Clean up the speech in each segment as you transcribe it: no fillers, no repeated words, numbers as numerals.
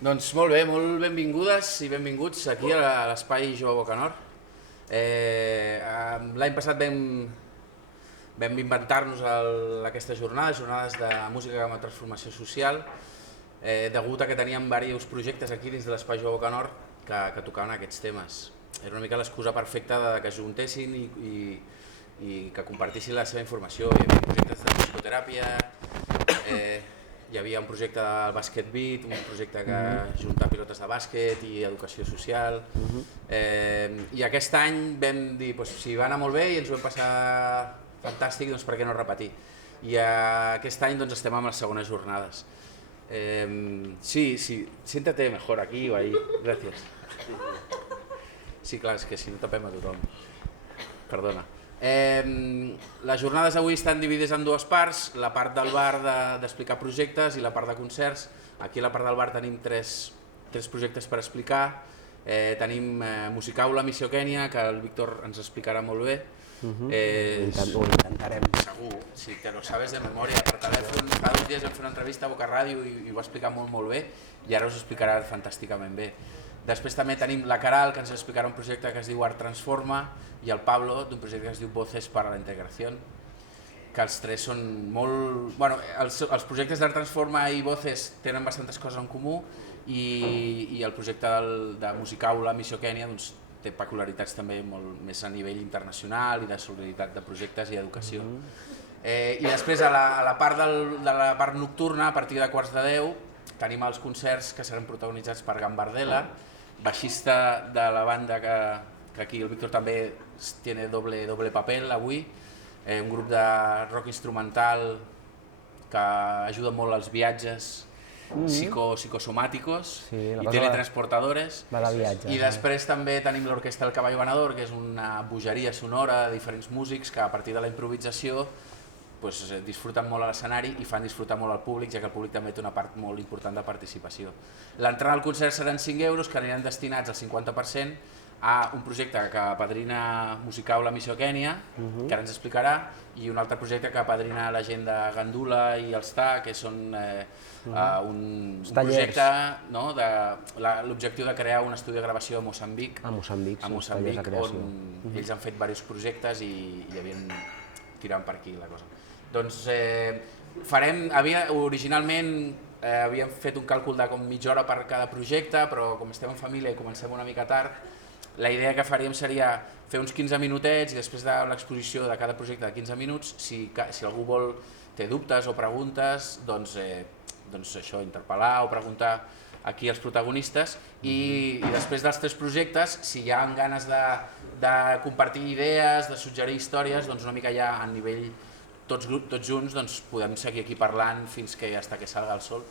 Doncs molt bé, molt benvingudes i benvinguts aquí a l'Espai Joa Bocanor. L'any passat vam inventar-nos aquestes jornades de música amb transformació social, degut a que teníem diversos projectes aquí dins de l'Espai Joa Bocanor que tocaven aquests temes. Era una mica l'excusa perfecta que es juntessin i que compartissin la seva informació. Hi havia projectes de psicoteràpia, hi havia un projecte del bàsquet beat, un projecte que junta pilotes de bàsquet i educació social. I aquest any vam dir, si va anar molt bé i ens ho vam passar fantàstic, doncs per què no repetir? I aquest any estem amb les segones jornades. Sí, siéntate mejor aquí o ahí, gracias. Sí, clar, és que si no tapem a tothom. Perdona. Les jornades avui estan dividides en dues parts, la part del bar d'explicar projectes i la part de concerts. Aquí a la part del bar tenim tres projectes per explicar. Tenim Musicaula Missió Kènia, que el Víctor ens explicarà molt bé. Ho intentarem. Segur, si te lo sabes de memòria per telèfon. Fa 2 dies vam fer una entrevista a Boca Ràdio i ho va explicar molt bé i ara us ho explicarà fantàsticament bé. Després també tenim la Caral, que ens explicarà un projecte que es diu Art Transforma, i el Pablo, d'un projecte que es diu Voces para la Integración, que els tres són molt... Bueno, els projectes d'Art Transforma i Voces tenen bastantes coses en comú i el projecte de Musicaula Missió Kènia té peculiaritats també molt més a nivell internacional i de solidaritat de projectes i educació. I després a la part nocturna, a partir de 9:45, tenim els concerts que seran protagonitzats per Gambardella, baixista de la banda que aquí el Víctor també tiene doble papel avui, un grup de rock instrumental que ajuda molt als viatges psicosomàticos i teletransportadores. I després també tenim l'Orquestra del Cavall Venedor, que és una bogeria sonora de diferents músics que a partir de la improvisació disfruten molt a l'escenari i fan disfrutar molt al públic, ja que el públic també té una part molt important de participació. L'entrada al concert seran 5 euros, que aniran destinats al 50% a un projecte que apadrina Musicaula Missió Kènia, que ara ens explicarà, i un altre projecte que apadrina la gent de Gandula i els TA, que són un projecte, l'objectiu de crear un estudi de gravació a Moçambic, on ells han fet diversos projectes i havien tirat per aquí la cosa. Doncs originalment havíem fet un càlcul de com mitja hora per cada projecte, però com estem en família i comencem una mica tard, la idea que faríem seria fer uns 15 minutets i després de l'exposició de cada projecte de 15 minuts, si algú té dubtes o preguntes, doncs això, interpel·lar o preguntar aquí als protagonistes i després dels 3 projectes, si hi ha ganes de compartir idees, de suggerir històries, doncs una mica ja a nivell tots junts podem seguir aquí parlant fins que hasta que salga el sol.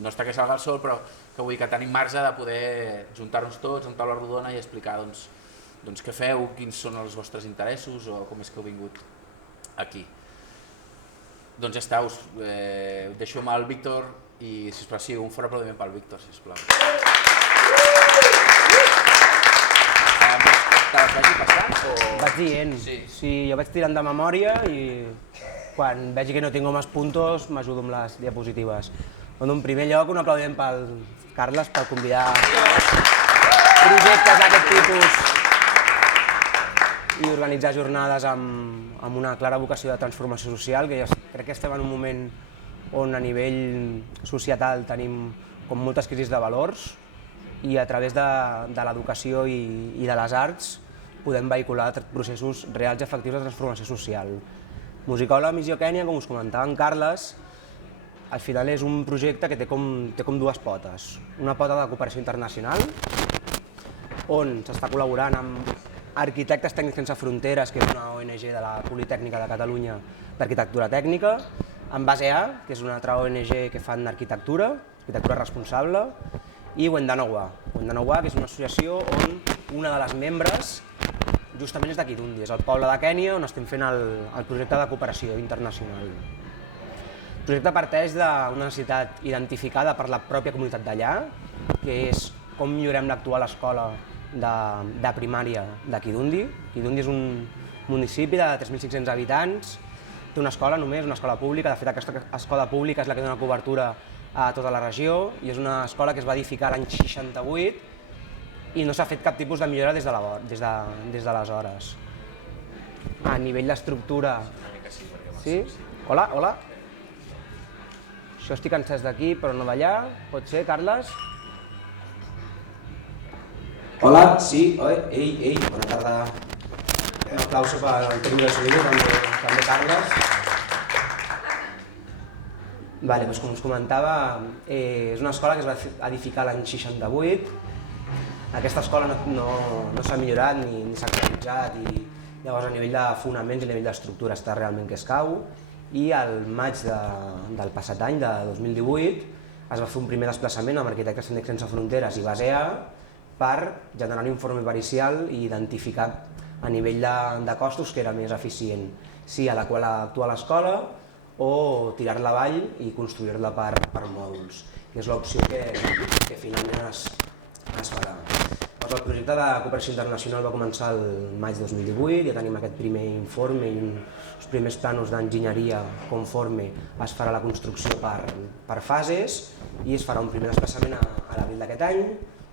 No hasta que salga el sol, però que vull dir que tenim marge de poder juntar-nos tots en taula rodona i explicar què feu, quins són els vostres interessos o com és que heu vingut aquí. Doncs ja està, us deixo amb el Víctor i, sisplau, sí, un fort aplaudiment pel Víctor, sisplau. Vagi passant o...? Vaig dient, sí, jo vaig tirant de memòria i quan vegi que no tinc més puntos m'ajudo amb les diapositives. En primer lloc, un aplaudiment pel Carles per convidar projectes d'aquest tipus i organitzar jornades amb una clara vocació de transformació social, que crec que estem en un moment on a nivell societal tenim com moltes crisis de valors i a través de l'educació i de les arts podem vehicular processos reals i efectius de transformació social. Musicaula Missió Kènia, com us comentava en Carles, al final és un projecte que té com dues potes. Una pota de cooperació internacional, on s'està col·laborant amb Arquitectes Tècnics Sense Fronteres, que és una ONG de la Politècnica de Catalunya d'arquitectura tècnica, amb Base A, que és una altra ONG que fan arquitectura responsable, i Wendanowa, que és una associació on una de les membres justament és de Kidundi, és el poble de Kènia on estem fent el projecte de cooperació internacional. El projecte parteix d'una necessitat identificada per la pròpia comunitat d'allà, que és com millorem l'actual escola de primària de Kidundi. Kidundi és un municipi de 3.500 habitants, té una escola només, una escola pública. De fet, aquesta escola pública és la que dona cobertura a tota la regió i és una escola que es va edificar l'any 68 i no s'ha fet cap tipus de millora des d'aleshores. A nivell d'estructura... Sí? Hola, hola? Això estic encès d'aquí però no d'allà, pot ser, Carles? Hola, sí, ei, bona tarda. Un aplauso per el tècnic del sonido, també Carles. Vale, doncs com us comentava, és una escola que es va edificar l'any 68. Aquesta escola no s'ha millorat ni s'ha actualitzat i llavors a nivell de fonaments i a nivell d'estructura està realment que es cau. I al maig del passat any, de 2018, es va fer un primer desplaçament amb Arquitectes Tècnics Sense Fronteres i Base A per generar un informe pericial i identificar a nivell de costos que era més eficient, si adequar l'escola o tirar-la avall i construir-la per mòduls, que és l'opció que finalment es farà. El projecte de cooperació internacional va començar el maig 2018, ja tenim aquest primer informe i els primers plànols d'enginyeria conforme es farà la construcció per fases i es farà un primer desplaçament a l'abril d'aquest any,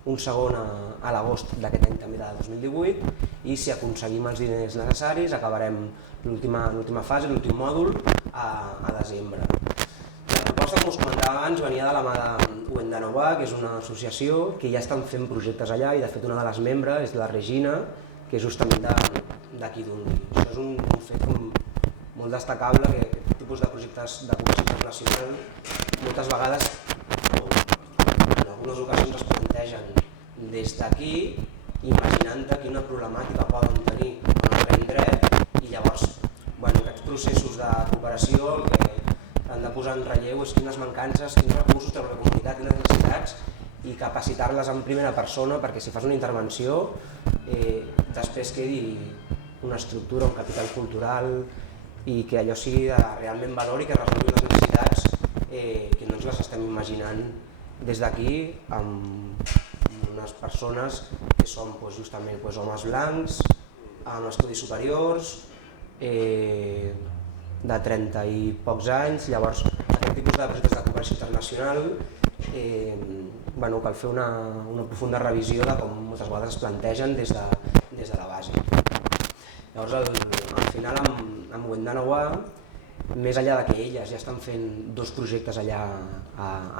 un segon a l'agost d'aquest any també de 2018 i si aconseguim els diners necessaris acabarem l'última fase, l'últim mòdul a desembre. La proposta, com us comentava abans, venia de la mà d'Uendanova, que és una associació que ja estan fent projectes allà i de fet una de les membres és la Regina, que és justament d'aquí d'Undi. Això és un fet molt destacable, que aquest tipus de projectes de cooperació internacional moltes vegades en algunes ocasions es plantegen des d'aquí, imaginant-te quina problemàtica poden tenir en un altre indret i llavors aquests processos de cooperació el que han de posar en relleu és quines mancances, quins recursos té la comunitat, quines necessitats i capacitar-les en primera persona perquè si fas una intervenció després quedi una estructura, un capital cultural i que allò sigui de realment valor i que resolgui unes necessitats que no ens les estem imaginant des d'aquí amb unes persones que són justament homes blancs, amb estudis superiors, de 30 i pocs anys. Llavors aquest tipus de projectes de cooperació internacional cal fer una profunda revisió de com moltes vegades es plantegen des de la base. Llavors al final amb Uendanova, més enllà que elles ja estan fent dos projectes allà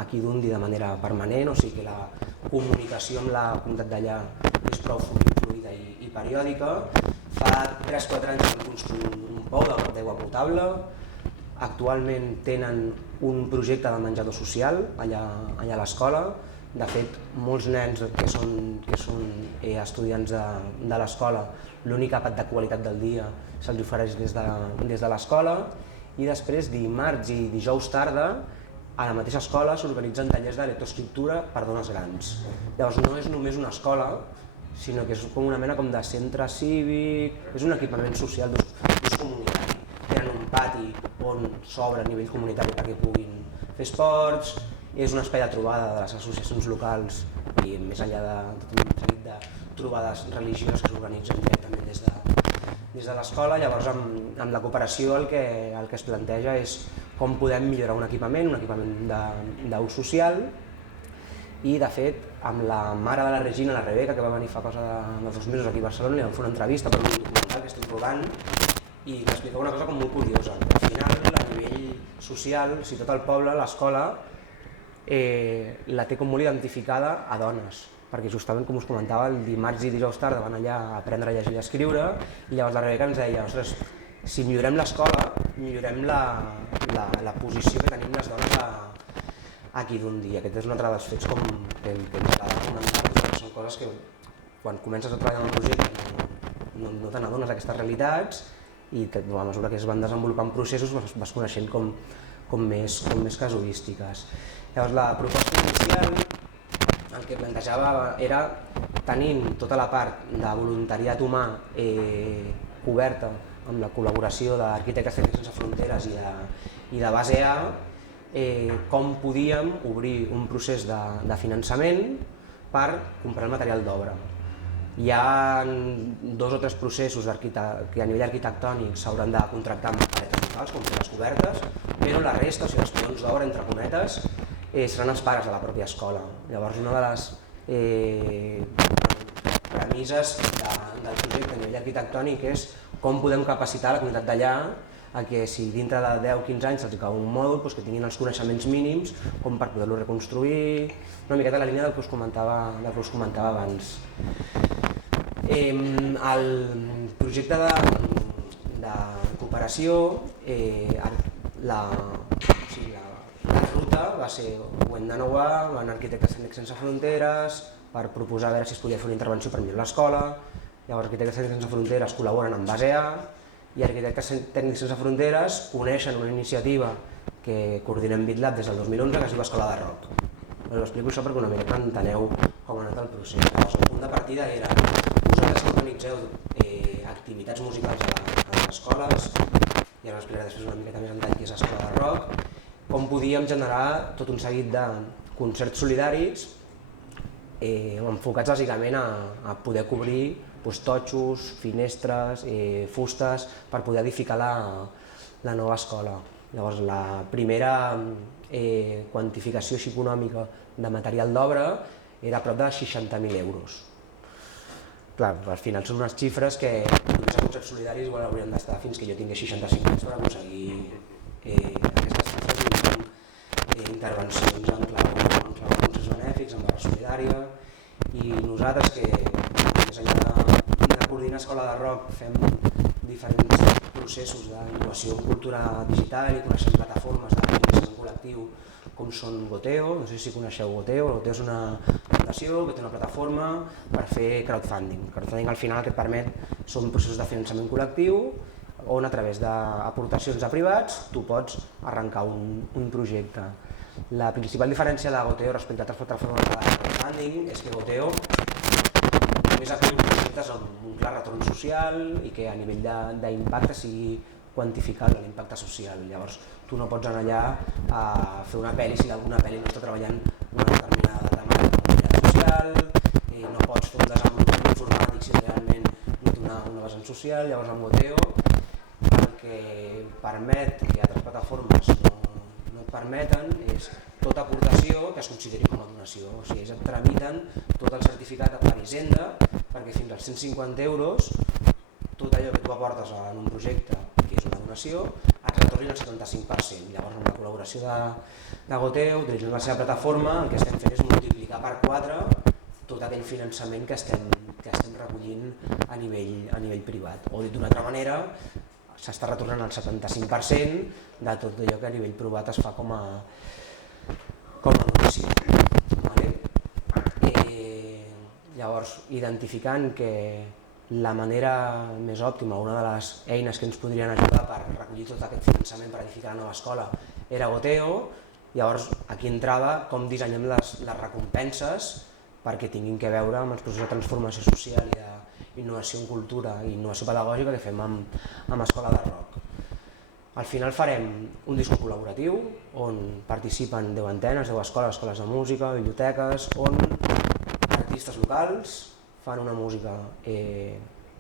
aquí d'Undi de manera permanent, o sigui que la comunicació amb la comunitat d'allà és prou fluida i periòdica. Fa 3-4 anys han construït un pou d'aigua potable, actualment tenen un projecte de menjador social allà a l'escola. De fet, molts nens que són estudiants de l'escola, l'únic àpat de qualitat del dia se'ls ofereix des de l'escola. I després, dimarts i dijous tarda, a la mateixa escola s'organitzen tallers de lectoescriptura per dones grans. Llavors no és només una escola, sinó que és com una mena de centre cívic, és un equipament social d'ús comunitari. Tenen un pati on s'obre a nivell comunitari perquè puguin fer esports, és un espai de trobada de les associacions locals i més enllà de tot un seguit de trobades religioses que s'organitzen directament des de l'escola. Llavors amb la cooperació el que es planteja és com podem millorar un equipament d'ús social i de fet amb la mare de la Regina, la Rebeca, que va venir fa cosa de 2 mesos aquí a Barcelona, li vam fer una entrevista per un documental que estic rodant i explicava una cosa com molt curiosa. Al final, a nivell social, si tot el poble, l'escola, la té com molt identificada a dones, perquè justament, com us comentava, el dimarts i dijous tarda van allà a aprendre a llegir i a escriure i llavors la Rebeca ens deia, ostres, si millorem l'escola, millorem la posició que tenim les dones aquí d'Undi. Aquest és un altre dels fets que ens agrada comentar, perquè són coses que quan comences a treballar en un projecte no te n'adones d'aquestes realitats i que a mesura que es van desenvolupant processos vas coneixent com més casuístiques. Llavors la proposta inicial el que plantejava era, tenint tota la part de voluntariat humà coberta amb la col·laboració d'Arquitectes Tècnics Sense Fronteres i de Base A, com podíem obrir un procés de finançament per comprar el material d'obra. Hi ha 2 o 3 processos que a nivell arquitectònic s'hauran de contractar amb paletes locals, com fer les cobertes, però la resta, o sigui, els pilons d'obra, entre cometes, seran els pares de la pròpia escola. Llavors, una de les premisses del projecte a nivell arquitectònic és com podem capacitar la comunitat d'allà a que si dintre de 10-15 anys se'ls cau un mòdul, que tinguin els coneixements mínims com per poder-lo reconstruir, una miqueta la línia del que us comentava abans. El projecte de cooperació, la ruta va ser Wendanova, van Arquitectes Tècnics Sense Fronteres, per proposar a veure si es podia fer una intervenció per millorar l'escola. Llavors Arquitectes Tècnics Sense Fronteres col·laboren amb BASEA i Arquitectes Tècnics Sense Fronteres coneixen una iniciativa que coordinem BitLab des del 2011 que es diu Escola de Rock. Us explico això perquè una mica enteneu com ha anat el procés. Llavors, el punt de partida era vosaltres que organitzeu activitats musicals a les escoles, i ara explicaré després una miqueta més en detall què és Escola de Rock, com podíem generar tot un seguit de concerts solidaris enfocats bàsicament a poder cobrir totxos, finestres, fustes, per poder edificar la nova escola. Llavors, la primera quantificació així econòmica de material d'obra era a prop de 60.000 euros. Clar, al final són unes xifres que només a concerts solidaris igual haurien d'estar fins que jo tingués 65 anys per aconseguir aquestes xifres i intervencions en clau concerts benèfics, en barra solidària, i nosaltres que més enllà de coordinar Escola de Rock fem diferents processos d'innovació en cultura digital i coneixem plataformes de finançament col·lectiu com són Goteo. No sé si coneixeu Goteo. Goteo és una fundació que té una plataforma per fer crowdfunding. El crowdfunding al final el que et permet són processos de finançament col·lectiu on a través d'aportacions de privats tu pots arrencar un projecte. La principal diferència de Goteo respecte a altres plataformes de crowdfunding és que Goteo només acull projectes amb un clar retorn social i que a nivell d'impacte sigui quantificable l'impacte social. Llavors tu no pots anar allà a fer una pel·li si alguna pel·li no està treballant una determinada temàtica social, no pots fer un desenvolupament informàtic si realment no té una vessant social. Llavors amb Goteo el que permet que altres plataformes no et permeten és tota aportació que es consideri com a donació. O sigui, ells et tramiten tot el certificat per Hisenda perquè fins als 150 euros tot allò que tu aportes en un projecte, que és una donació, et retornin el 75%. Llavors, amb la col·laboració de Goteo, utilitzant la seva plataforma, el que estem fent és multiplicar per 4 tot aquell finançament que estem recollint a nivell privat. O dit d'una altra manera, s'està retornant el 75% de tot allò que a nivell privat es fa com a donació. Llavors, identificant que la manera més òptima, una de les eines que ens podrien ajudar per recollir tot aquest finançament per edificar la nova escola era Goteo, llavors aquí entrava com dissenyem les recompenses perquè tinguin que veure amb els processos de transformació social i d'innovació en cultura i innovació pedagògica que fem amb Escola de Rock. Al final farem un disco col·laboratiu on participen 10 antenes, 10 escoles de música, biblioteques, on artistes locals fan una música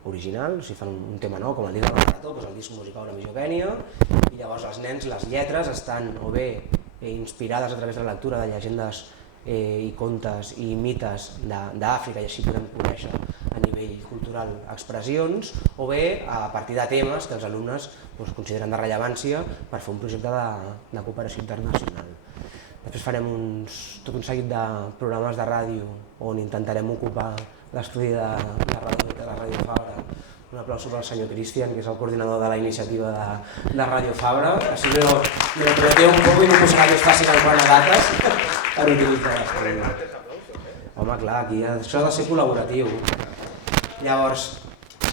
original, o sigui, fan un tema nou, com el disc de la Marató, el disc musical de Misogènia, i llavors els nens, les lletres estan o bé inspirades a través de la lectura de llegendes i contes i mites d'Àfrica, i així podem conèixer a nivell cultural expressions, o bé a partir de temes que els alumnes consideren de rellevància per fer un projecte de cooperació internacional. Després farem tot un seguit de programes de ràdio on intentarem ocupar l'estudi de la Ràdio Fabra. Un aplauso per al senyor Cristian, que és el coordinador de la iniciativa de Ràdio Fabra. Així me lo proteo un poco i no posarà que és fàcil en quant a dates per utilitzar l'estudi. Home, clar, aquí això ha de ser col·laboratiu. Llavors,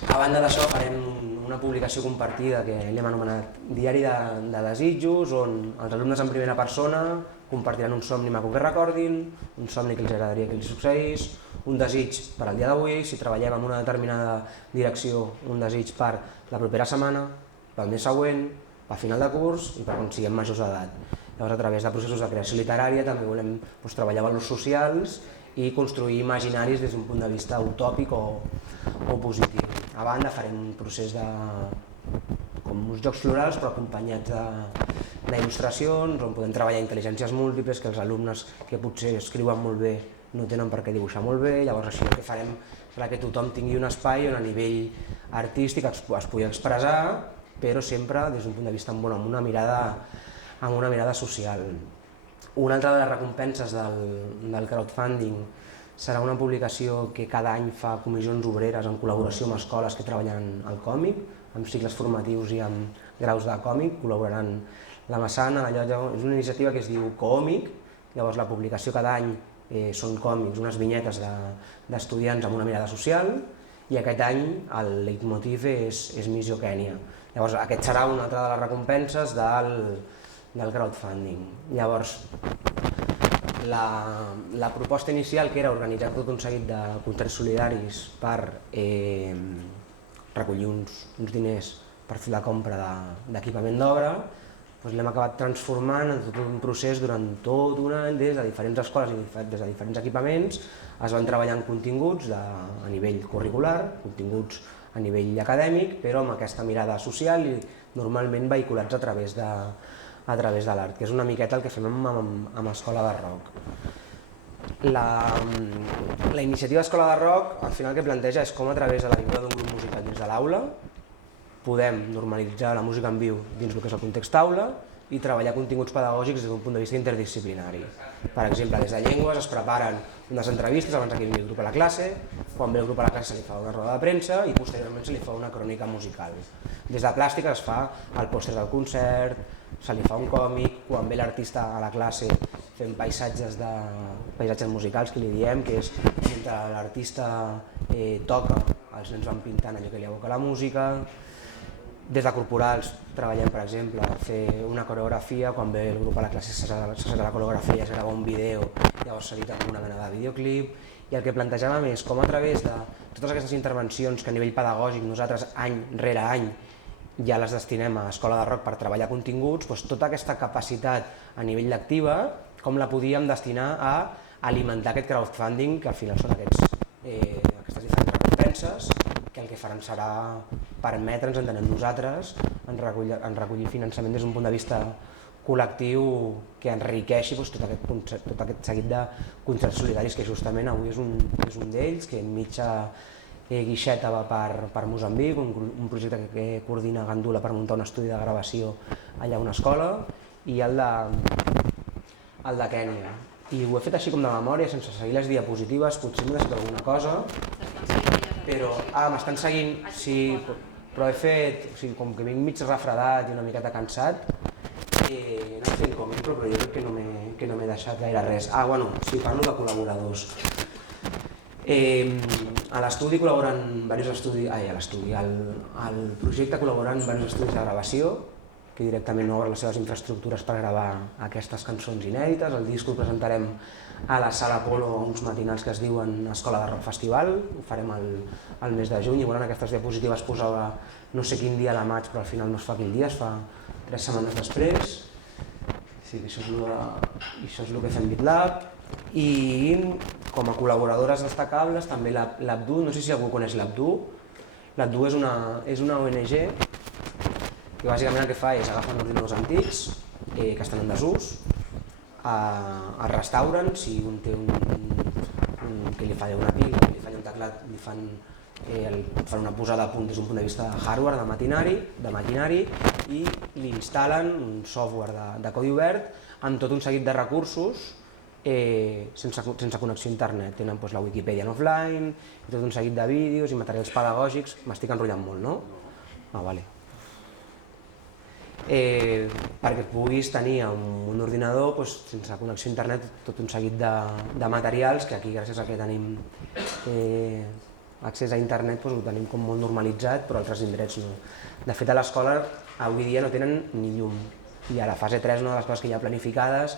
a banda d'això, farem una publicació compartida que l'hem anomenat Diari de Desitjos, on els alumnes en primera persona compartiran un somni maco que recordin, un somni que els agradaria que els succeís, un desig per al dia d'avui, si treballem en una determinada direcció, un desig per la propera setmana, pel mes següent, pel final de curs i per quan siguem majors d'edat. Llavors, a través de processos de creació literària també volem treballar valors socials i construir imaginaris des d'un punt de vista utòpic o positiu. A banda farem un procés com com uns jocs florals però acompanyats d'il·lustracions, on podem treballar intel·ligències múltiples, que els alumnes que potser escriuen molt bé no tenen per què dibuixar molt bé, llavors així el que farem serà que tothom tingui un espai on a nivell artístic es pugui expressar, però sempre des d'un punt de vista amb una mirada social. Una altra de les recompenses del crowdfunding serà una publicació que cada any fa comissions obreres en col·laboració amb escoles que treballen al còmic, amb cicles formatius i amb graus de còmic, col·laboraran la Massana, és una iniciativa que es diu Coòmic, llavors la publicació cada any són còmics, unes vinyetes d'estudiants amb una mirada social, i aquest any el leitmotiv és Missió Kènia. Llavors aquest serà una altra de les recompenses del crowdfunding. Llavors, la proposta inicial, que era organitzar tot un seguit de concerts solidaris per recollir uns diners per fer la compra d'equipament d'obra, l'hem acabat transformant en tot un procés durant tot un any, des de diferents escoles i des de diferents equipaments. Es van treballant continguts a nivell curricular, continguts a nivell acadèmic, però amb aquesta mirada social i normalment vehiculats a través de l'art, que és una miqueta el que fem amb Escola de Rock. La iniciativa Escola de Rock al final el que planteja és com a través de la figura d'un grup musical dins de l'aula podem normalitzar la música en viu dins del que és el context aula i treballar continguts pedagògics des d'un punt de vista interdisciplinari. Per exemple, des de llengües es preparen unes entrevistes abans que vingui el grup a la classe, quan ve el grup a la classe se li fa una roda de premsa i posteriorment se li fa una crònica musical. Des de plàstica es fa el pòster del concert, se li fa un còmic, quan ve l'artista a la classe fem paisatges musicals que li diem, que és mentre l'artista toca, els nens van pintant allò que li evoca la música. Des de corporals treballem, per exemple, a fer una coreografia, quan ve el grup a la classe s'ha la coreografia, es grava un vídeo, llavors s'edita com una mena de videoclip, i el que plantejàvem és com a través de totes aquestes intervencions que a nivell pedagògic nosaltres any rere any ja les destinem a Escola de Rock per treballar continguts, tota aquesta capacitat a nivell lectiva, com la podíem destinar a alimentar aquest crowdfunding, que al final són aquestes diferents recompenses, que el que faran serà permetre'ns, entenem nosaltres, en recollir finançament des d'un punt de vista col·lectiu que enriqueixi tot aquest seguit de concerts solidaris, que justament avui és un d'ells, que mitja Guixeta va per Moçambic, un projecte que coordina Gandula per muntar un estudi de gravació allà a una escola, i el de Kènia. I ho he fet així com de memòria, sense seguir les diapositives, potser m'he deixat alguna cosa, però m'estan seguint, sí, però he fet, com que vinc mig refredat i una miqueta cansat, he anat fent com intro, però jo crec que no m'he deixat gaire res. Bueno, sí, parlo de col·laboradors. A l'estudi col·laboren diversos estudis, al projecte col·laboren diversos estudis de gravació, que directament obren les seves infraestructures per gravar aquestes cançons inèdites. El disc el presentarem a la Sala Apolo uns matinals que es diuen Escola de Rock Festival, ho farem al mes de juny, i en aquestes diapositives posava no sé quin dia a la maig, però al final no es fa aquell dia, es fa 3 setmanes després. Sí, això és el que fem BitLab. I com a col·laboradores destacables també l'Abdu, no sé si algú coneix l'Abdu. L'Abdu és una ONG que bàsicament el que fa és agafar ordinadors antics que estan en desús, es restauren, si un té que li falla una pila, que li falla un teclat, li fan una posada a punt des d'un punt de vista de hardware, de maquinari, i li instal·len un software de codi obert amb tot un seguit de recursos sense connexió a internet. Tenen la Wikipedia en offline, i tot un seguit de vídeos i materials pedagògics. M'estic enrotllant molt, no? Vale. Perquè puguis tenir un ordinador sense connexió a internet tot un seguit de materials que aquí, gràcies a que tenim accés a internet, ho tenim com molt normalitzat, però altres indrets no. De fet, a l'escola avui dia no tenen ni llum, i a la fase 3 una de les coses que hi ha planificades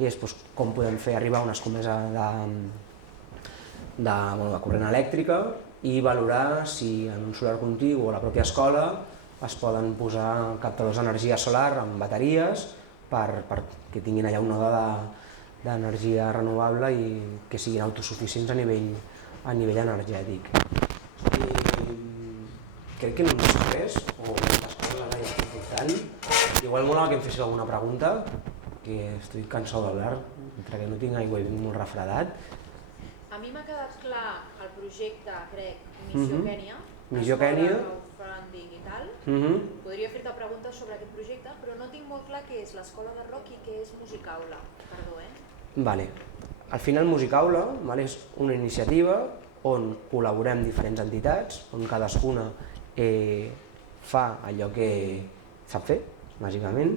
és com podem fer arribar una escomesa de corrent elèctrica i valorar si en un solar contigu o a la pròpia escola es poden posar captadors d'energia solar amb bateries perquè tinguin allà un node d'energia renovable i que siguin autosuficients a nivell energètic. Crec que no em sé res, o moltes coses ara ja treballant. Igual molava que em fessis alguna pregunta, que estic cansat d'hablar, mentre que no tinc aigua i vinc molt refredat. A mi m'ha quedat clar el projecte, crec, Missió Kènia, Missió Kènia, crowdfunding i tal. Podria fer-te preguntes sobre aquest projecte, però no tinc molt clar què és l'escola de rock i què és Musicaula. Perdó, Vale. Al final Musicaula és una iniciativa on col·laborem diferents entitats, on cadascuna fa allò que sap fer, bàsicament,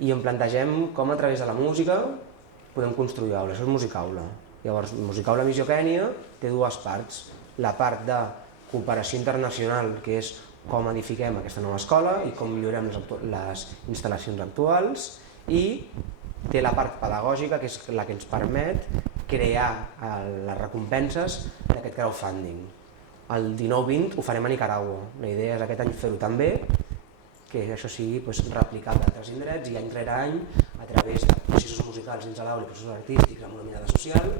i on plantegem com a través de la música podem construir aules. Això és Musicaula. Llavors, Musicaula Missió Kènia té dues parts. La part de cooperació internacional, que és com edifiquem aquesta nova escola i com millorem les instal·lacions actuals, i té la part pedagògica, que és la que ens permet crear les recompenses d'aquest crowdfunding. El 19-20 ho farem a Nicaragua. La idea és aquest any fer-ho també, que això sigui replicable a altres indrets i any rere any, a través de processos musicals dins de l'aula i processos artístics amb una mirada social,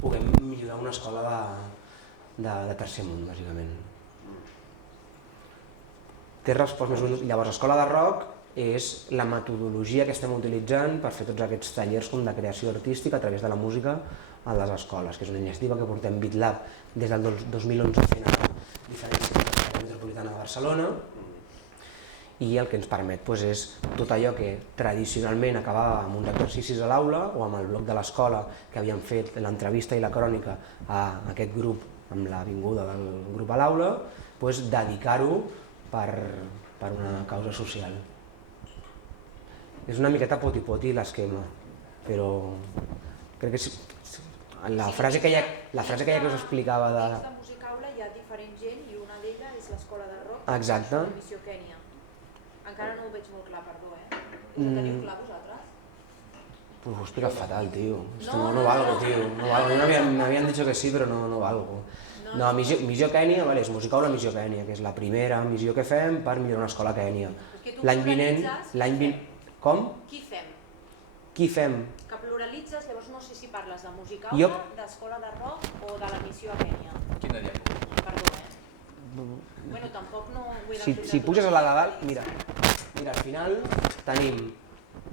puguem millorar una escola de tercer món, bàsicament. Té respost més o menys. Llavors, Escola de Rock és la metodologia que estem utilitzant per fer tots aquests tallers com de creació artística a través de la música a les escoles, que és una iniciativa que portem BitLab des del 2011 fent a diferents ciutats de l'àrea metropolitana de Barcelona, i el que ens permet és tot allò que tradicionalment acabava amb uns exercicis a l'aula o amb el bloc de l'escola que havíem fet l'entrevista i la crònica a aquest grup amb la vinguda del grup a l'aula, dedicar-ho per una causa social. És una miqueta poti-poti l'esquema, però crec que la frase que hi ha que us explicava de... Dins de Musicaula hi ha diferent gent i una d'ella és l'escola de rock. Exacte. De Missió Kènia. Encara no ho veig molt clar, perdó, Ho teniu clar vosaltres? Pues ho he explicat fatal, tio. No valgo, tio. M'havien dit que sí, però no valgo. No, Missió Kènia és Musicaula Missió Kènia, que és la primera missió que fem per millorar una escola a Kènia. L'any vinent... Com? Qui fem? Que pluralitzes, llavors no sé si parles de Musicaula, d'escola de rock o de la missió a Kènia. Quina llengua? Perdó, Bueno, tampoc no ho he d'explicar. Si puges a la de dalt, mira, al final tenim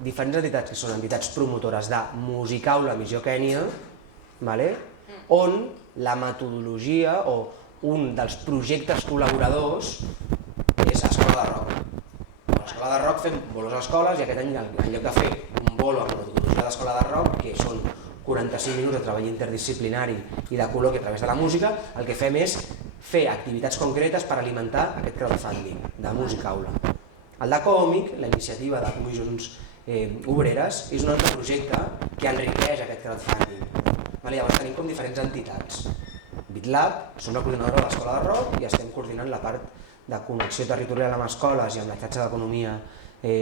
diferents entitats que són entitats promotores de Musicaula Missió Kènia, on la metodologia o un dels projectes col·laboradors és Escola de Rock. A l'Escola de Rock fem bolos a escoles i aquest any, en lloc de fer un bolo amb la metodologia d'Escola de Rock, que són 45 minuts de treball interdisciplinari i de col·loqui a través de la música, el que fem és fer activitats concretes per alimentar aquest crowdfunding de Musicaula. El de còmic, la iniciativa de comissions obreres, és un altre projecte que enriqueix aquest crowdfunding. Llavors tenim com diferents entitats. BitLab, som la coordinadora de l'Escola de Rock i estem coordinant la part de connexió territorial amb escoles i amb la xarxa d'economia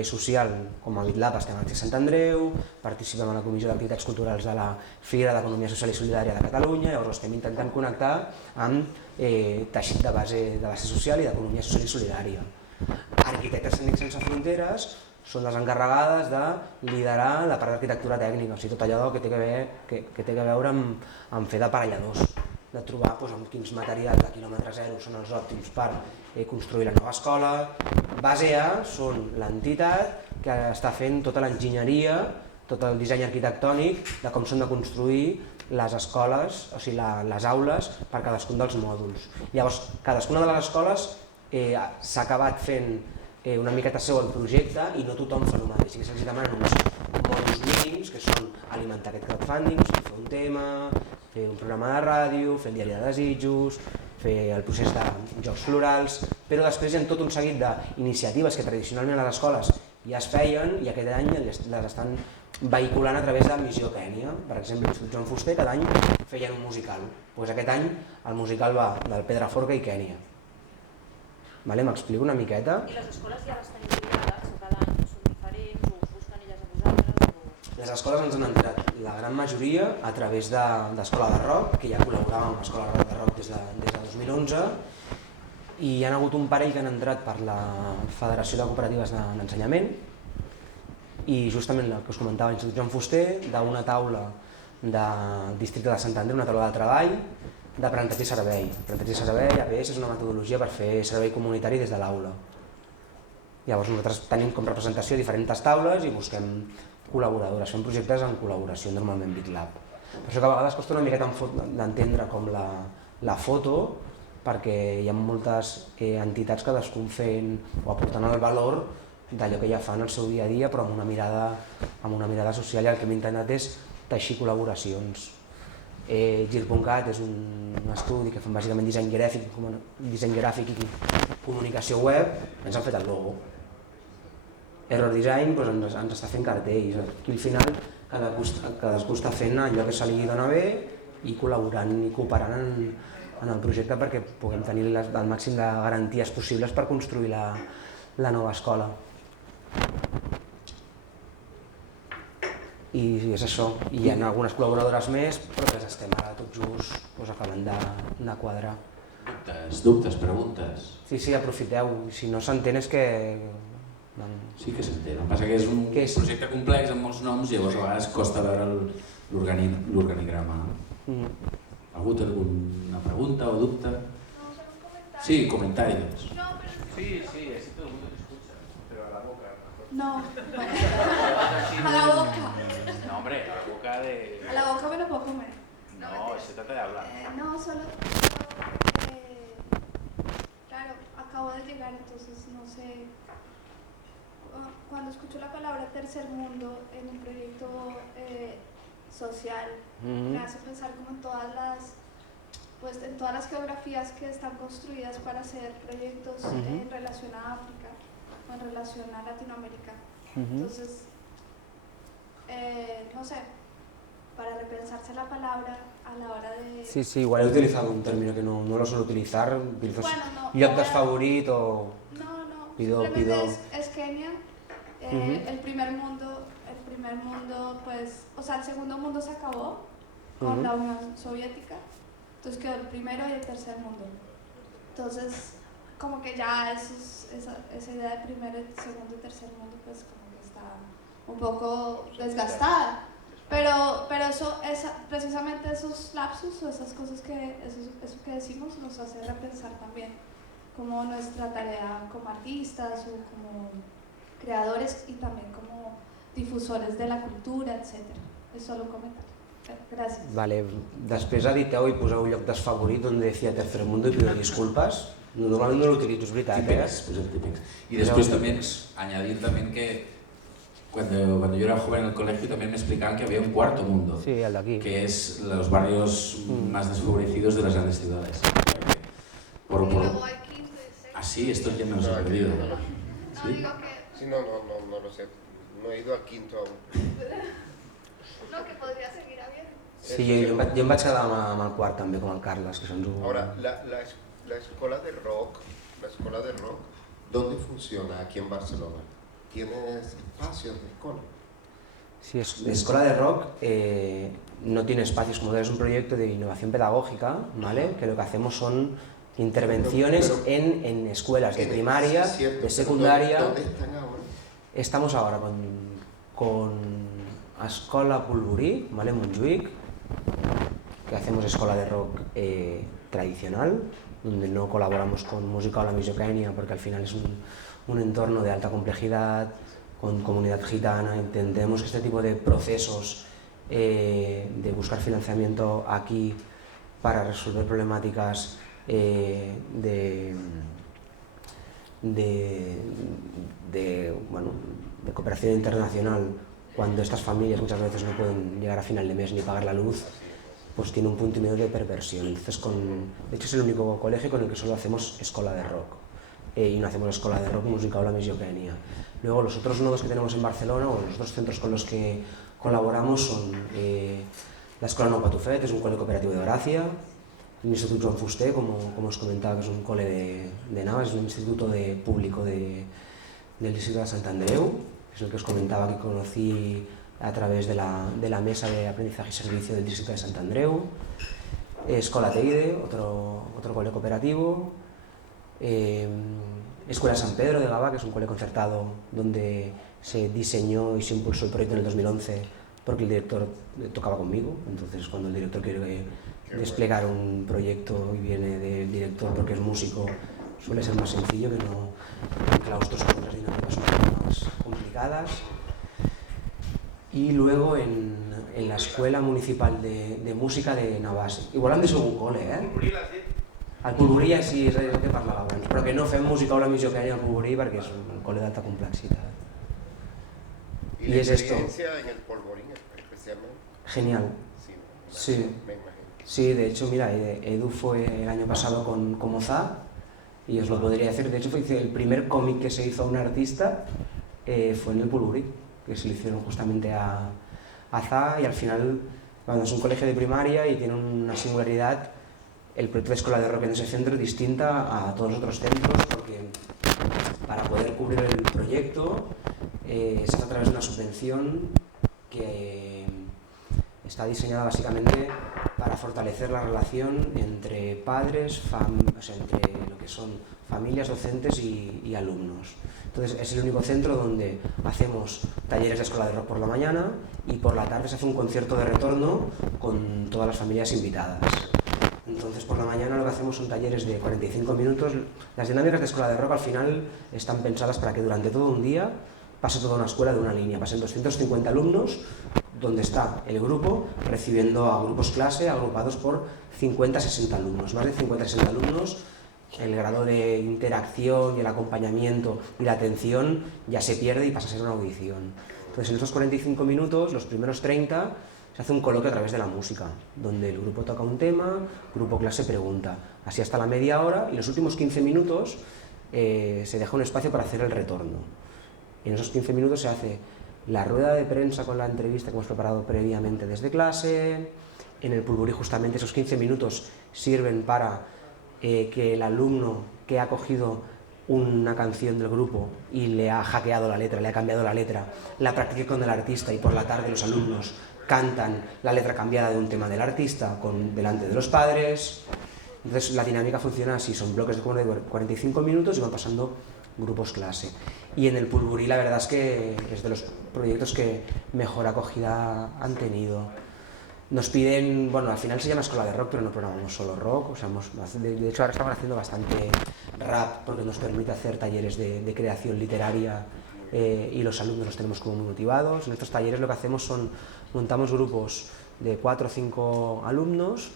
social, com a BitLab estem a Sant Andreu, participem en la Comissió d'Activitats Culturals de la Fira d'Economia Social i Solidària de Catalunya, llavors estem intentant connectar amb teixit de base social i d'economia social i solidària. Arquitectes Tècnics Sense Fronteres són les encarregades de liderar la part d'arquitectura tècnica, o sigui, tot allò que té a veure amb fer d'aparelladors, de trobar amb quins materials de quilòmetre zero són els òptims per construir la nova escola. Base A són l'entitat que està fent tota l'enginyeria, tot el disseny arquitectònic de com s'han de construir les escoles, o sigui, les aules per cadascun dels mòduls. Llavors, cadascuna de les escoles s'ha acabat fent una miqueta seu el projecte i no tothom fa el mateix. Se'ls demanen uns mòduls mínims que són alimentar aquest crowdfunding, fer un tema, fer un programa de ràdio, fer el diari de desitjos, fer el procés de jocs florals, però després hi ha tot un seguit d'iniciatives que tradicionalment a les escoles ja es feien i aquest any les estan vehiculant a través de Missió Kènia. Per exemple, l'Institut Joan Fuster cada any feien un musical. Aquest any el musical va del Pedraforca i Kènia. M'explico una miqueta? I les escoles ja les teniu creades o cada any són diferents o us busquen elles a vosaltres? Les escoles ens han entrat, la gran majoria, a través d'Escola de Rock, que ja col·laboràvem amb l'Escola de Rock des de 2011, i hi ha hagut un parell que han entrat per la Federació de Cooperatives d'Ensenyament i justament el que us comentava l'Institut Joan Fuster, d'una taula del districte de Sant Andreu, una taula de treball, d'aprenentatge i servei. Aprenentatge i servei, APS, és una metodologia per fer servei comunitari des de l'aula. Llavors nosaltres tenim com representació diferents taules i busquem col·laboradores, fem projectes en col·laboració normalment BitLab. Per això que a vegades costa una miqueta d'entendre com la foto, perquè hi ha moltes entitats cadascun fent o aportant el valor d'allò que ja fan el seu dia a dia, però amb una mirada social, i el que hem intentat és teixir col·laboracions. Gir.cat és un estudi que fan bàsicament disseny gràfic i comunicació web, ens han fet el logo. Error Design ens està fent cartells, aquí al final cadascú està fent allò que se li dona bé i col·laborant i cooperant en el projecte perquè puguem tenir el màxim de garanties possibles per construir la nova escola. I és això, hi ha algunes col·laboradores més, però que estem ara tot just acabant de quadrar. Dubtes, preguntes? Sí, aprofiteu, si no s'entén és que... Sí que s'entén, el que passa que és un projecte complex amb molts noms i llavors a vegades costa veure l'organigrama. Algú té alguna pregunta o dubte? Sí, comentari. Sí, así todo el mundo te escucha, pero a la boca. No, a la boca. No, hombre, a la boca de... A la boca me lo puedo comer. No, se trata de hablar. No, solo... claro, acabo de llegar, entonces no sé... Cuando escucho la palabra tercer mundo en un proyecto social, me hace pensar como en todas las geografías que están construidas para hacer proyectos en relación a África o en relación a Latinoamérica. Entonces, no sé, para repensarse la palabra a la hora de... Sí, igual he utilizado un término que no lo suelo utilizar, utilizo lloc desfavorit o... No, pido... simplemente es Kenia. El primer mundo, pues, o sea, el segundo mundo se acabó con la Unión Soviética, entonces quedó el primero y el tercer mundo. Entonces, como que ya esa idea de primero, segundo y tercer mundo, pues como que está un poco desgastada. Pero precisamente esos lapsus o esas cosas eso que decimos nos hace repensar también como nuestra tarea como artistas o como creadores y también como difusores de la cultura, etc. És solo un comentari. Gràcies. Vale, després editeu i poseu lloc desfavorit on decía tercer mundo y pido disculpas. Normalment no l'utilitzo, és veritat. Típics. Y después también añadir también que cuando yo era joven en el colegio también me explicaban que había un cuarto mundo, sí, el de aquí, que es los barrios más desfavorecidos de las grandes ciudades. Sí, esto ya me lo he perdido. No, digo que... Sí, no lo sé. No he ido al quinto aún. No, que podría seguir abierto. Sí, jo em vaig quedar amb el quart també, com el Carles, que són... Ahora, la escuela de rock, ¿dónde funciona aquí en Barcelona? ¿Tiene espacios de escuela? Sí, la escuela de rock no tiene espacios, como es un proyecto de innovación pedagógica, ¿vale? Que lo que hacemos son intervenciones en escuelas de primaria, de secundaria. ¿Dónde están ahora? Estamos ahora con Escola Pulburí, ¿vale? Montjuic, que hacemos escuela de rock tradicional, donde no colaboramos con Música Aula Misoquenia porque al final es un entorno de alta complejidad, con comunidad gitana. Entendemos que este tipo de procesos de buscar financiamiento aquí para resolver problemáticas de cooperación internacional, cuando estas familias muchas veces no pueden llegar a final de mes ni pagar la luz, pues tiene un punto y medio de perversión. Entonces, de hecho es el único colegio con el que solo hacemos escuela de rock, y no hacemos escuela de rock Música Aula Misoquenia. Luego los otros nodos que tenemos en Barcelona, o los otros centros con los que colaboramos, son la Escola Nou Patufet, es un cole cooperativo de Gracia, el Instituto Joan Fuster, como os comentaba, que es un cole de Navas, es un instituto público del distrito de Sant Andreu, que es el que os comentaba que conocí a través de la mesa de aprendizaje y servicio del distrito de Sant Andreu. Escola Teide, otro cole cooperativo. Escuela San Pedro de Gavà, que es un cole concertado donde se diseñó y se impulsó el proyecto en el 2011 porque el director tocaba conmigo. Entonces, cuando el director quiere desplegar un proyecto y viene del director porque es músico, suele ser más sencillo que no en claustros con otras dinámicas un poco más complicadas. Y luego en la Escuela Municipal de Música de Navàs. Igual han de ser un col·le, El Polvorí sí, és el que parlava abans, però que no fem música aula missió que hi ha al Polvorí perquè és un col·le d'alta complexitat. ¿Y la experiencia en el Polvorín especialmente? Genial. Sí. Sí, de hecho, mira, Edu fue el año pasado con Ozá y os lo podría decir. De hecho, el primer cómic que se hizo a un artista fue en el Polvorí, que se lo hicieron justamente a Zá, y al final, cuando es un colegio de primaria y tiene una singularidad, el proyecto de escuela de rock en ese centro es distinta a todos los otros centros, porque para poder cubrir el proyecto se hace a través de una subvención que está diseñada básicamente para fortalecer la relación entre padres, entre lo que son familias, docentes y alumnos. Entonces es el único centro donde hacemos talleres de escuela de rock por la mañana y por la tarde se hace un concierto de retorno con todas las familias invitadas. Entonces por la mañana lo que hacemos son talleres de 45 minutos. Las dinámicas de escuela de rock al final están pensadas para que durante todo un día pase toda una escuela de una línea, pasen 250 alumnos, donde está el grupo recibiendo a grupos clase agrupados por 50-60 alumnos. Más de 50-60 alumnos, el grado de interacción y el acompañamiento y la atención ya se pierde y pasa a ser una audición. Entonces en esos 45 minutos, los primeros 30, se hace un coloquio a través de la música, donde el grupo toca un tema, grupo clase pregunta, así hasta la media hora, y los últimos 15 minutos se deja un espacio para hacer el retorno. Y en esos 15 minutos se hace la rueda de prensa con la entrevista que hemos preparado previamente desde clase. En el Polvorí justamente esos 15 minutos sirven para que el alumno que ha cogido una canción del grupo y le ha hackeado la letra, le ha cambiado la letra, la practique con el artista y por la tarde los alumnos cantan la letra cambiada de un tema del artista delante de los padres. Entonces la dinámica funciona así, son bloques de 45 minutos y van pasando grupos clase. Y en el Polvorí la verdad es que es de los proyectos que mejor acogida han tenido. Nos piden, bueno, al final se llama escuela de rock, pero no programamos solo rock, o sea, de hecho ahora estamos haciendo bastante rap porque nos permite hacer talleres de creación literaria y los alumnos los tenemos como muy motivados. En estos talleres lo que hacemos son, montamos grupos de 4 o 5 alumnos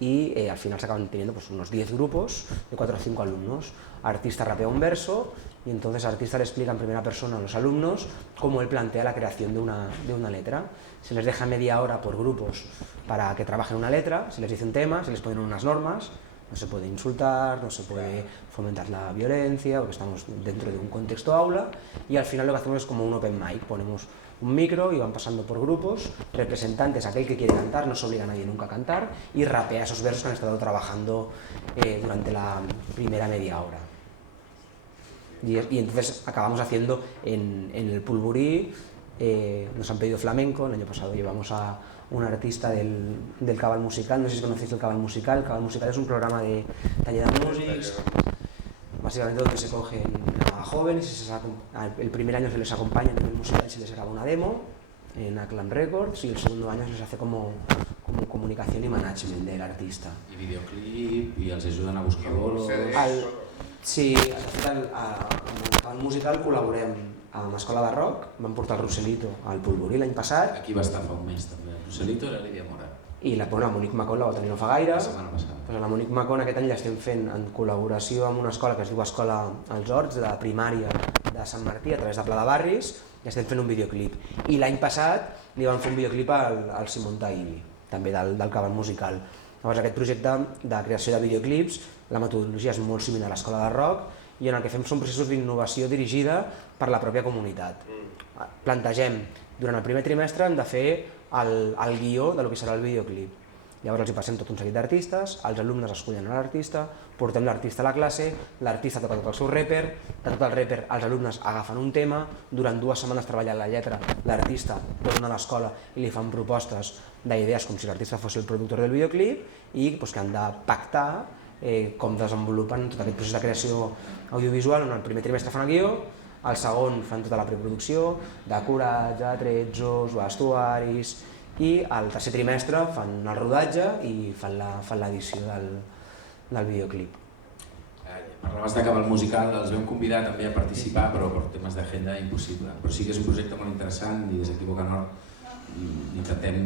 y al final se acaban teniendo pues, unos 10 grupos de 4 o 5 alumnos. Artista rapea un verso y entonces el artista le explica en primera persona a los alumnos cómo él plantea la creación de una letra. Se les deja media hora por grupos para que trabajen una letra, se les dice un tema, se les ponen unas normas, no se puede insultar, no se puede fomentar la violencia, porque estamos dentro de un contexto aula, y al final lo que hacemos es como un open mic, ponemos un micro y van pasando por grupos, representantes, aquel que quiere cantar, no se obliga a nadie nunca a cantar, y rapea esos versos que han estado trabajando durante la primera media hora. Y entonces acabamos haciendo en el Polvorí, nos han pedido flamenco, el año pasado llevamos a un artista del Cabal Musical, no sé si conocéis el Cabal Musical. El Cabal Musical es un programa de taller de músics, básicamente donde se cogen a jóvenes, el primer año se les acompaña en el musical y se les graba una demo en Aclam Records y el segundo año se les hace como comunicación y management del artista. I videoclip, i els ajuden a buscar bolos... Sí, al Cabal Musical col·laborem amb Escola de Rock, vam portar el Roselito al Polvorí l'any passat. Aquí va estar fa un mes també, el Roselito i la Lídia Mora. I la Monique Macon la va tenir no fa gaire. La setmana passada. Pues la Monique Macon aquest any l'estem fent en col·laboració amb una escola que es diu Escola als Horts, de primària de Sant Martí, a través de Pla de Barris, i estem fent un videoclip. I l'any passat li vam fer un videoclip al Simon Taïbi, també del Cabal Musical. Llavors aquest projecte de creació de videoclips, la metodologia és molt similar a l'Escola de Rock i en el que fem són processos d'innovació dirigida per la pròpia comunitat. Plantegem, durant el primer trimestre hem de fer el guió del que serà el videoclip. Llavors els hi passem tot un seguit d'artistes, els alumnes escullen l'artista, portem l'artista a la classe, l'artista toca tot el seu reper, de tot el reper els alumnes agafen un tema, durant 2 setmanes treballant la lletra, l'artista torna a l'escola i li fan propostes d'idees com si l'artista fos el productor del videoclip i que han de pactar com desenvolupen tot aquest procés de creació audiovisual, on el primer trimestre fan el guió, el segon fan tota la preproducció, decoratge, atrezzos, vestuaris, i al tercer trimestre fan el rodatge i fan l'edició del videoclip. Parlaves d'acabar el musical, els vam convidar també a participar, però per temes d'agenda impossible. Però sí que és un projecte molt interessant i des d'aquí Boca Nord intentem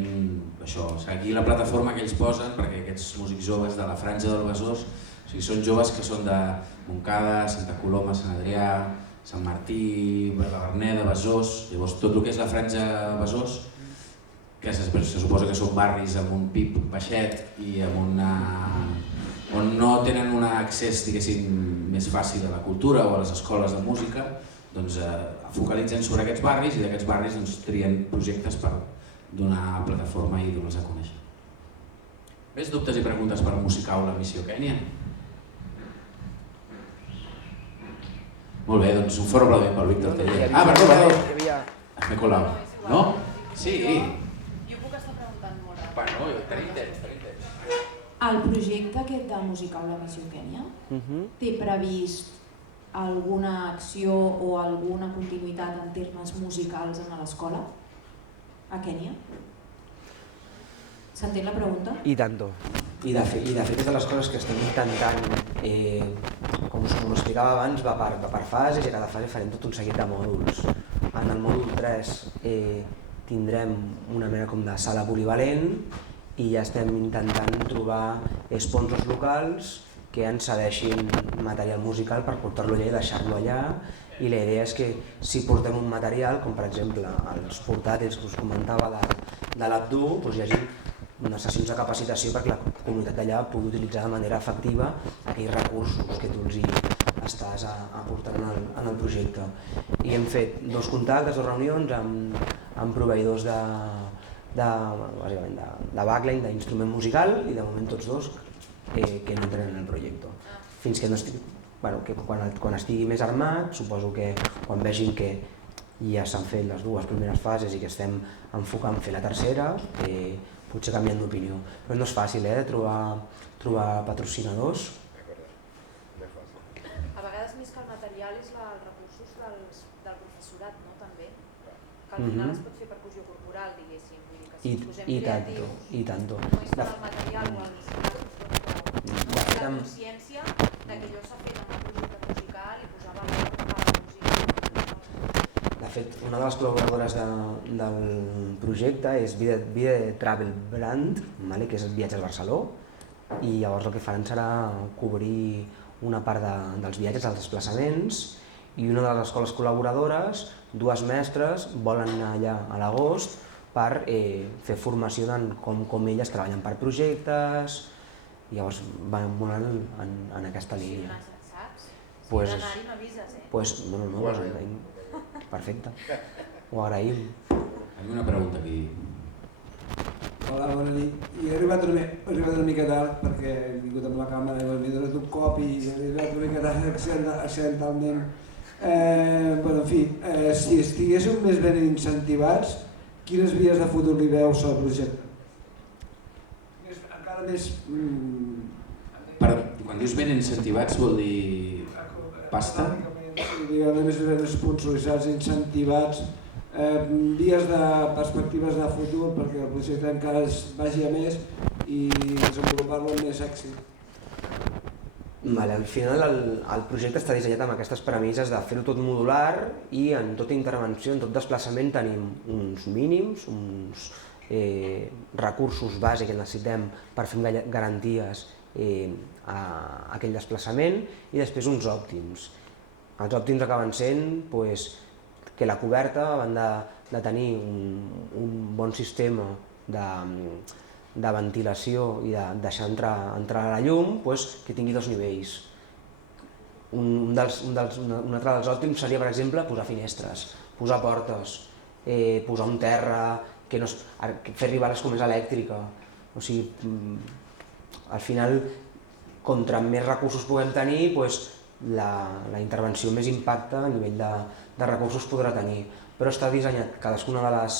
això, seguir la plataforma que ells posen, perquè aquests músics joves de la Franja del Besòs, o sigui, són joves que són de Montcada, Santa Coloma, Sant Adrià, Sant Martí, Verneda, Besòs, llavors tot el que és la Franja Besòs, que se suposa que són barris amb un PIB baixet i amb on no tenen un accés, diguéssim, més fàcil a la cultura o a les escoles de música, doncs focalitzen sobre aquests barris i d'aquests barris doncs, trien projectes per donar plataforma i donar-los a conèixer. Més dubtes i preguntes per Musicaula Missió Kènia? Molt bé, doncs un fort aplaudiment pel Víctor Teller. Perdó. M'he colat. No? Sí. Jo puc estar preguntant molt ràpid. Bueno, tenim temps. El projecte aquest de Musicaula Missió Kènia té previst alguna acció o alguna continuïtat en termes musicals a l'escola a Kènia? S'entén la pregunta? I tanto. I de fet és de les coses que estem intentant, com us explicava abans, va per fases i a cada fase farem tot un seguit de mòduls. En el mòdul 3 tindrem una mena com de sala polivalent i ja estem intentant trobar sponsors locals que ens cedeixin material musical per portar-lo allà i deixar-lo allà, i la idea és que si portem un material, com per exemple els portàtils que us comentava de l'Abdu, doncs hi hagi unes sessions de capacitació perquè la comunitat d'allà pugui utilitzar de manera efectiva aquells recursos que tu els estàs aportant en el projecte. I hem fet 2 contactes, 2 reunions amb proveïdors de backline, d'instrument musical, i de moment tots 2 que no tenen el projecte. Fins que no estigui, que quan estigui més armat, suposo que quan vegin que ja s'han fet les 2 primeres fases i que estem enfocant fer la tercera, potser canvien d'opinió. Però no és fàcil trobar patrocinadors. A vegades més que el material és els recursos del professorat, no? També. Que al final es pot fer percussió corporal, diguéssim. I tanto. No és tant el material o la consciència que allò s'ha fet en un projecte musical i posar valor a la música. De fet, una de les col·laboradores del projecte és Vida Travel Brand, que és Viatges Barceló, i llavors el que faran serà cobrir una part dels viatges, dels desplaçaments, i una de les escoles col·laboradores, 2 mestres, volen anar allà a l'agost per fer formació en com elles treballen per projectes, i llavors van molt en aquesta línia. Saps? Si pues, has d'anar-hi m'avises, pues, no, agraïm. Perfecte, ho agraïm. Tenim una pregunta aquí. Hola, bona nit. Jo he arribat una mica tard perquè he vingut amb la càmera i m'he donat un cop i he arribat una mica tard accidentalment. En fi, si estiguéssiu més ben incentivats, quines vies de futur li veus al projecte? Encara més... Quan dius ben incentivats vol dir pasta? Més ben sponsoritzats, incentivats, vies de perspectives de futur perquè el projecte encara vagi a més i desenvolupar-lo amb més èxit. Al final el projecte està dissenyat amb aquestes premisses de fer-ho tot modular i en tota intervenció, en tot desplaçament tenim uns mínims, uns recursos base que necessitem per fer garanties a aquell desplaçament i després uns òptims. Els òptims acaben sent que la coberta, a banda de tenir un bon sistema de ventilació i de deixar entrar la llum, que tingui 2 nivells. Un altre dels òptims seria, per exemple, posar finestres, posar portes, posar un terra, fer arribar l'escomesa elèctrica. O sigui, al final, contra més recursos puguem tenir, la intervenció més impacte a nivell de recursos podrà tenir. Però està dissenyat cadascuna dels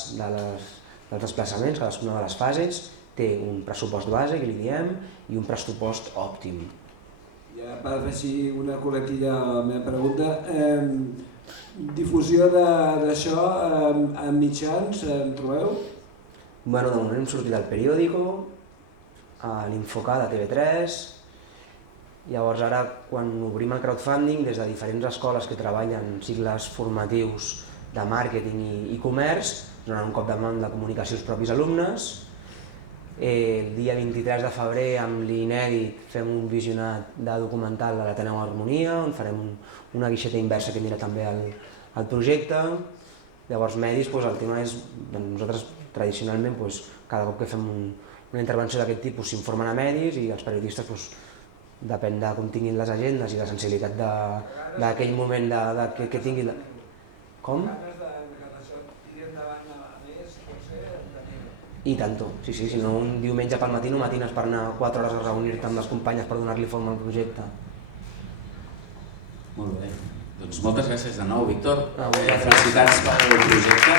desplaçaments, cadascuna de les fases, té un pressupost base, que li diem, i un pressupost òptim. Ja per fer així una coletilla a la meva pregunta, difusió d'això en mitjans, en trobeu? Bueno, de moment hem sortit al Periódico, a l'Infocada TV3, Llavors ara, quan obrim el crowdfunding, des de diferents escoles que treballen cicles formatius de màrqueting i comerç, donen un cop de mà de comunicació als propis alumnes. El dia 23 de febrer, amb l'Inèdit, fem un visionat de documental a l'Ateneu Harmonia, on farem una guixeta inversa que anirà també al projecte. Llavors, medis, el tema és, nosaltres tradicionalment, cada cop que fem una intervenció d'aquest tipus s'informen a medis i els periodistes, depèn de com tinguin les agendes i la sensibilitat d'aquell moment que tinguin... Com? I tant, sí, si no un diumenge pel matí no matines per anar 4 hores a reunir-te amb les companyes per donar-li forma al projecte. Molt bé, doncs moltes gràcies de nou, Víctor. Felicitats pel projecte.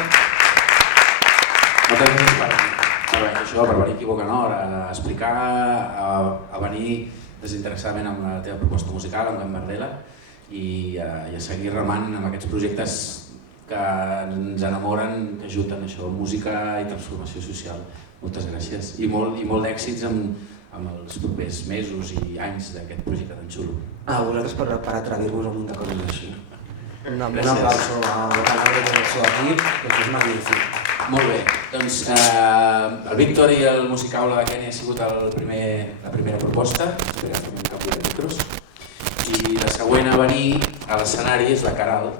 Moltes gràcies per venir aquí a Bocanor a explicar, a venir desinteressadament amb la teva proposta musical, amb Can Bardella, i a seguir remant amb aquests projectes que ens enamoren, que ajuden això, música i transformació social. Moltes gràcies i molt d'èxits amb els propers mesos i anys d'aquest projecte tan xulo. A vosaltres per atrevir-vos a muntar coses així. Un aplauso a Bocanor i al seu equip, que és magnífic. Molt bé, doncs el Víctor i el Musicaula de Kènia ha sigut la primera proposta, espera, fem un canvi de micros, i la següent a venir a l'escenari és la Caral,